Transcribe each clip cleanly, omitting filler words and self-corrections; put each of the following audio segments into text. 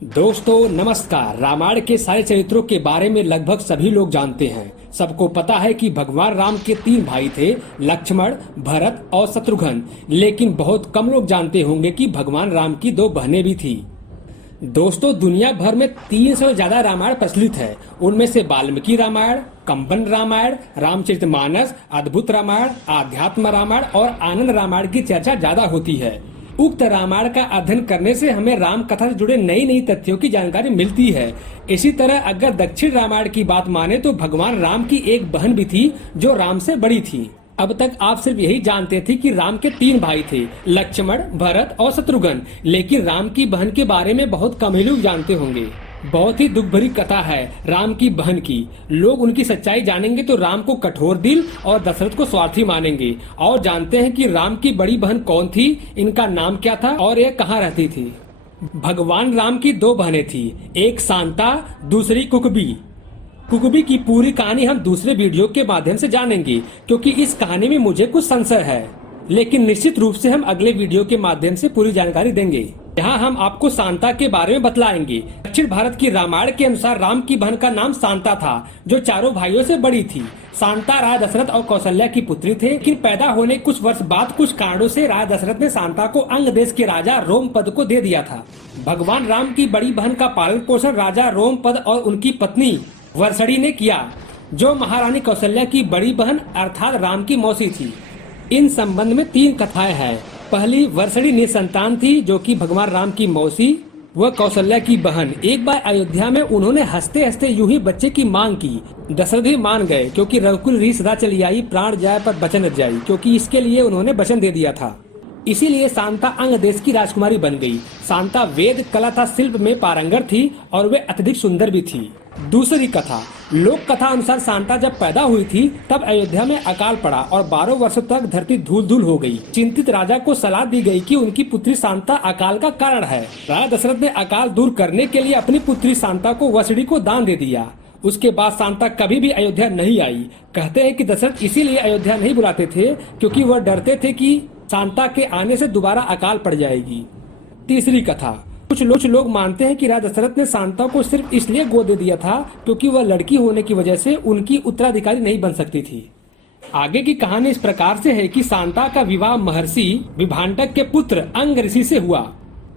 दोस्तों नमस्कार। रामायण के सारे चरित्रों के बारे में लगभग सभी लोग जानते हैं। सबको पता है कि भगवान राम के 3 भाई थे, लक्ष्मण, भरत और शत्रुघ्न। लेकिन बहुत कम लोग जानते होंगे कि भगवान राम की 2 बहनें भी थी। दोस्तों दुनिया भर में 300 से ज्यादा रामायण प्रचलित है। उनमें से वाल्मीकि रामायण, कंबन रामायण, रामचरितमानस, अद्भुत रामायण, आध्यात्म रामायण और आनंद रामायण की चर्चा ज्यादा होती है। उक्त रामायण का अध्ययन करने से हमें राम कथा से जुड़े नई नई तथ्यों की जानकारी मिलती है। इसी तरह अगर दक्षिण रामायण की बात माने तो भगवान राम की एक बहन भी थी जो राम से बड़ी थी। अब तक आप सिर्फ यही जानते थे कि राम के 3 भाई थे, लक्ष्मण, भरत और शत्रुघ्न। लेकिन राम की बहन के बारे में बहुत कम ही लोग जानते होंगे। बहुत ही दुख भरी कथा है राम की बहन की। लोग उनकी सच्चाई जानेंगे तो राम को कठोर दिल और दशरथ को स्वार्थी मानेंगे। और जानते हैं कि राम की बड़ी बहन कौन थी, इनका नाम क्या था और ये कहाँ रहती थी। भगवान राम की 2 बहनें थी, एक शांता, दूसरी कुकबी। कुकबी की पूरी कहानी हम दूसरे वीडियो के माध्यम से जानेंगे, क्योंकि इस कहानी में मुझे कुछ संशय है। लेकिन निश्चित रूप से हम अगले वीडियो के माध्यम से पूरी जानकारी देंगे। यहाँ हम आपको शांता के बारे में बतलाएंगे। दक्षिण भारत की रामायण के अनुसार राम की बहन का नाम शांता था, जो चारों भाइयों से बड़ी थी। शांता राजा दशरथ और कौशल्या की पुत्री थे, लेकिन पैदा होने कुछ वर्ष बाद कुछ कारणों से राजा दशरथ ने शांता को अंग देश के राजा रोमपद को दे दिया था। भगवान राम की बड़ी बहन का पालन पोषण राजा रोमपद और उनकी पत्नी वर्षणी ने किया, जो महारानी कौशल्या की बड़ी बहन अर्थात राम की मौसी थी। इन संबंध में 3 कथाएं हैं। पहली, वर्षणी निसंतान थी, जो कि भगवान राम की मौसी व कौशल्या की बहन। एक बार अयोध्या में उन्होंने हंसते हंसते यूं ही बच्चे की मांग की। दशरथ भी मान गए, क्योंकि रघुकुल रीत सदा चली आई, प्राण जाए पर वचन न जाई, क्योंकि इसके लिए उन्होंने वचन दे दिया था। इसीलिए शांता अंग देश की राजकुमारी बन गई। शांता वेद, कला तथा शिल्प में पारंगत थी और वे अत्यधिक सुंदर भी थी। दूसरी कथा, लोक कथा अनुसार शांता जब पैदा हुई थी तब अयोध्या में अकाल पड़ा और 12 वर्षों तक धरती धूल धूल हो गई। चिंतित राजा को सलाह दी गई कि उनकी पुत्री शांता अकाल का कारण है। राजा दशरथ ने अकाल दूर करने के लिए अपनी पुत्री शांता को वर्षणी को दान दे दिया। उसके बाद शांता कभी भी अयोध्या नहीं आई। कहते हैं कि दशरथ इसीलिए अयोध्या नहीं बुलाते थे, क्योंकि वह डरते थे कि शांता के आने से दोबारा अकाल पड़ जाएगी। तीसरी कथा, कुछ लोग मानते हैं कि राजा दशरथ ने शांता को सिर्फ इसलिए गोद दे दिया था क्योंकि वह लड़की होने की वजह से उनकी उत्तराधिकारी नहीं बन सकती थी। आगे की कहानी इस प्रकार से है कि शांता का विवाह महर्षि विभांडक के पुत्र अंग ऋषि से हुआ।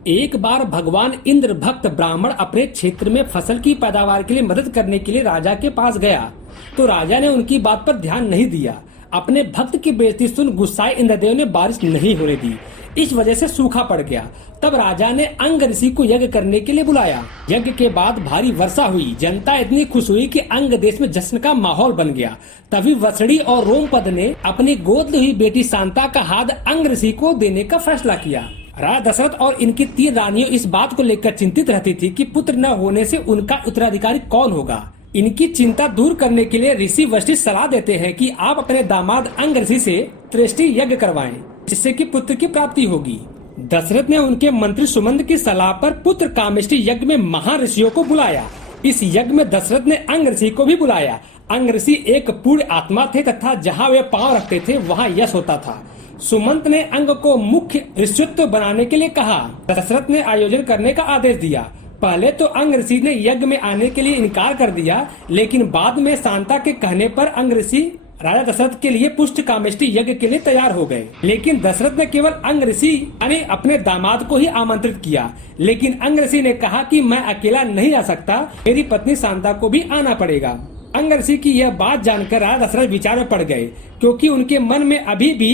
एक बार भगवान इंद्र भक्त ब्राह्मण अपने क्षेत्र में फसल की पैदावार के लिए मदद करने के लिए राजा के पास गया, तो राजा ने उनकी बात पर ध्यान नहीं दिया। अपने भक्त की बेइज्जती सुन गुस्साए इंद्रदेव ने बारिश नहीं होने दी। इस वजह से सूखा पड़ गया। तब राजा ने अंग ऋषि को यज्ञ करने के लिए बुलाया। यज्ञ के बाद भारी वर्षा हुई। जनता इतनी खुश हुई कि अंग देश में जश्न का माहौल बन गया। तभी वर्षणी और रोमपद ने अपनी गोद ली हुई बेटी शांता का हाथ अंग ऋषि को देने का फैसला किया। राजा दशरथ और इनकी 3 रानियों इस बात को लेकर चिंतित रहती थी कि पुत्र न होने से उनका उत्तराधिकारी कौन होगा। इनकी चिंता दूर करने के लिए ऋषि वशिष्ठ सलाह देते हैं कि आप अपने दामाद अंग ऋषि से त्रेष्टि यज्ञ करवाएं, जिससे कि पुत्र की प्राप्ति होगी। दशरथ ने उनके मंत्री सुमंत की सलाह पर पुत्र कामेष्टि यज्ञ में महाऋषियों को बुलाया। इस यज्ञ में दशरथ ने अंग ऋषि को भी बुलाया। अंग ऋषि एक पूर्ण आत्मा थे तथा जहाँ वे पांव रखते थे वहाँ यश होता था। सुमंत ने अंग को मुख्य ऋषित्व बनाने के लिए कहा। दशरथ ने आयोजन करने का आदेश दिया। पहले तो अंग ऋषि ने यज्ञ में आने के लिए इनकार कर दिया, लेकिन बाद में शांता के कहने पर अंग ऋषि राजा दशरथ के लिए पुष्ट कामेष्टि यज्ञ के लिए तैयार हो गए। लेकिन दशरथ ने केवल अंग ऋषि यानी अपने दामाद को ही आमंत्रित किया। लेकिन अंग ऋषि ने कहा कि मैं अकेला नहीं आ सकता, मेरी पत्नी शांता को भी आना पड़ेगा। अंग ऋषि की यह बात जानकर राजा दशरथ विचार में पड़ गए, क्योंकि उनके मन में अभी भी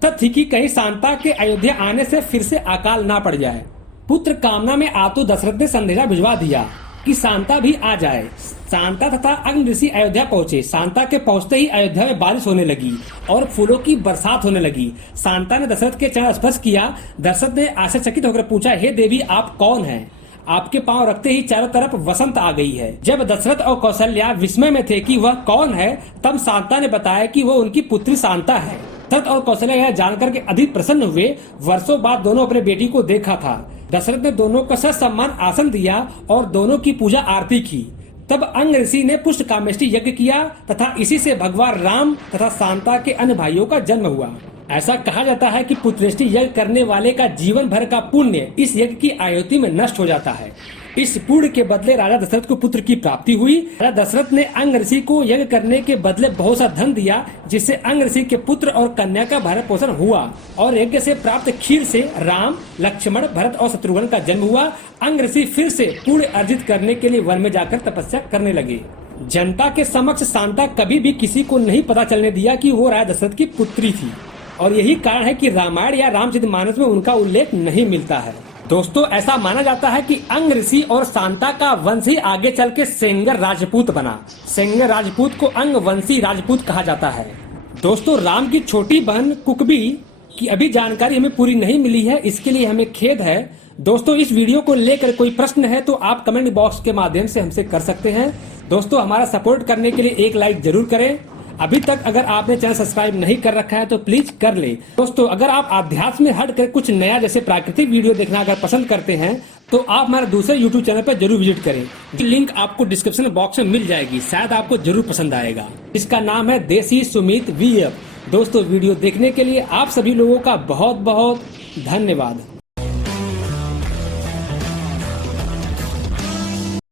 तथ्य कि कहीं शांता के अयोध्या आने से फिर से अकाल ना पड़ जाए। पुत्र कामना में आतुर दशरथ ने संदेशा भिजवा दिया कि शांता भी आ जाए। शांता तथा अंग ऋषि अयोध्या पहुंचे। शांता के पहुंचते ही अयोध्या में बारिश होने लगी और फूलों की बरसात होने लगी। शांता ने दशरथ के चरण स्पर्श किया। दशरथ ने आश्चर्यचकित होकर पूछा, हे देवी, आप कौन हैं? आपके पांव रखते ही चारों तरफ वसंत आ गई है। जब दशरथ और कौशल्या विस्मय में थे कि वह कौन है, तब शांता ने बताया कि वह उनकी पुत्री शांता है। दशरथ और कौशल्या यह जानकर के अधिक प्रसन्न हुए। वर्षों बाद दोनों अपने बेटी को देखा था। दशरथ ने दोनों को सम्मान आसन दिया और दोनों की पूजा आरती की। तब अंग ऋषि ने पुष्ट कामेष्टि यज्ञ किया तथा इसी से भगवान राम तथा शांता के अन्य भाइयों का जन्म हुआ। ऐसा कहा जाता है कि पुत्रेष्टि यज्ञ करने वाले का जीवन भर का पुण्य इस यज्ञ की आहुति में नष्ट हो जाता है। इस पुण्य के बदले राजा दशरथ को पुत्र की प्राप्ति हुई। राजा दशरथ ने अंग ऋषि को यज्ञ करने के बदले बहुत सा धन दिया, जिससे अंग ऋषि के पुत्र और कन्या का भरण पोषण हुआ और यज्ञ से प्राप्त खीर से राम, लक्ष्मण, भरत और शत्रुघ्न का जन्म हुआ। अंग ऋषि फिर से पुण्य अर्जित करने के लिए वन में जाकर तपस्या करने लगे। जनता के समक्ष शांता कभी भी किसी को नहीं पता चलने दिया कि वो राजा दशरथ की पुत्री थी, और यही कारण है कि रामायण या रामचरितमानस में उनका उल्लेख नहीं मिलता है। दोस्तों, ऐसा माना जाता है कि अंग ऋषि और शांता का वंश ही आगे चल के सेंगर राजपूत बना। सेंगर राजपूत को अंग वंशी राजपूत कहा जाता है। दोस्तों, राम की छोटी बहन कुकबी की अभी जानकारी हमें पूरी नहीं मिली है, इसके लिए हमें खेद है। दोस्तों, इस वीडियो को लेकर कोई प्रश्न है तो आप कमेंट बॉक्स के माध्यम से हमसे कर सकते हैं। दोस्तों, हमारा सपोर्ट करने के लिए एक लाइक जरूर करें। अभी तक अगर आपने चैनल सब्सक्राइब नहीं कर रखा है तो प्लीज कर ले। दोस्तों, अगर आप आध्यात्म में हट कर कुछ नया जैसे प्राकृतिक वीडियो देखना अगर पसंद करते हैं तो आप हमारे दूसरे YouTube चैनल पर जरूर विजिट करें। लिंक आपको डिस्क्रिप्शन बॉक्स में मिल जाएगी, शायद आपको जरूर पसंद आएगा। इसका नाम है देसी सुमित VF। दोस्तों, वीडियो देखने के लिए आप सभी लोगों का बहुत बहुत धन्यवाद।